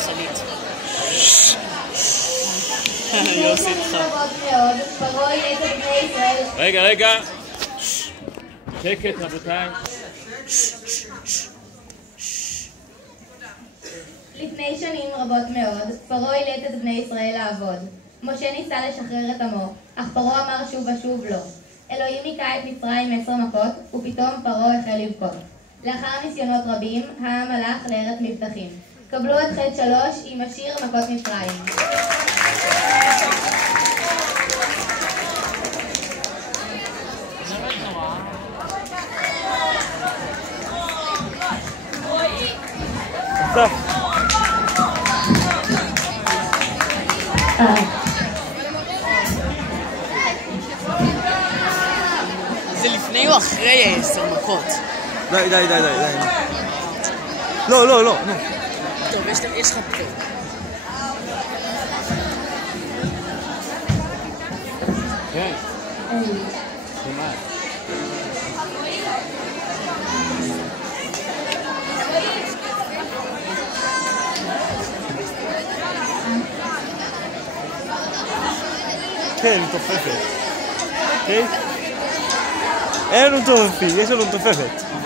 חנית. יוסי איתך. רגע. שקט רבותיי. לפני שנים רבות מאוד, פרעה אילץ את בני ישראל לעבוד. משה ניסה לשחרר את עמו, אך פרעה אמר שוב ושוב לא. אלוהים היכה את מצרים 10 מכות, ופתאום פרעה החל לבכות. לאחר ניסיונות רבים, העם הלך לארץ מבטחים. קבלו את חטא 3 עם השיר מכות מצרים. זה לפני או אחרי 10 מכות? די. לא. טוב, יש לך פה. כן. שומעת. כן, מתופפת. אוקיי? אין לנו תופפי, יש לנו תופפת.